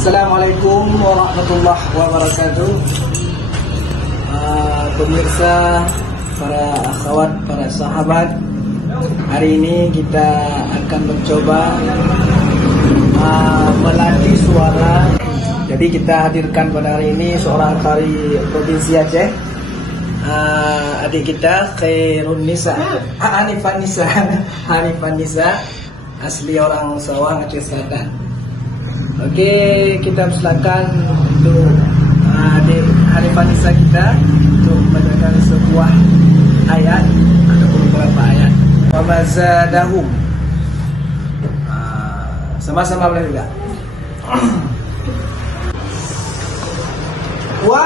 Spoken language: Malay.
Assalamualaikum warahmatullahi wabarakatuh. Pemirsa, para akhwat, para sahabat, hari ini kita akan mencoba melatih suara. Jadi kita hadirkan pada hari ini seorang tari Provinsi Aceh, adik kita Khairun Nisa, Hanifan Nisa, asli orang Sawang, Aceh Selatan. Oke, kita persilakan untuk adik Hanifan Nisa kita untuk membacakan sebuah ayat ataupun beberapa ayat. Wa mazadahum. Sama-sama boleh juga. Wa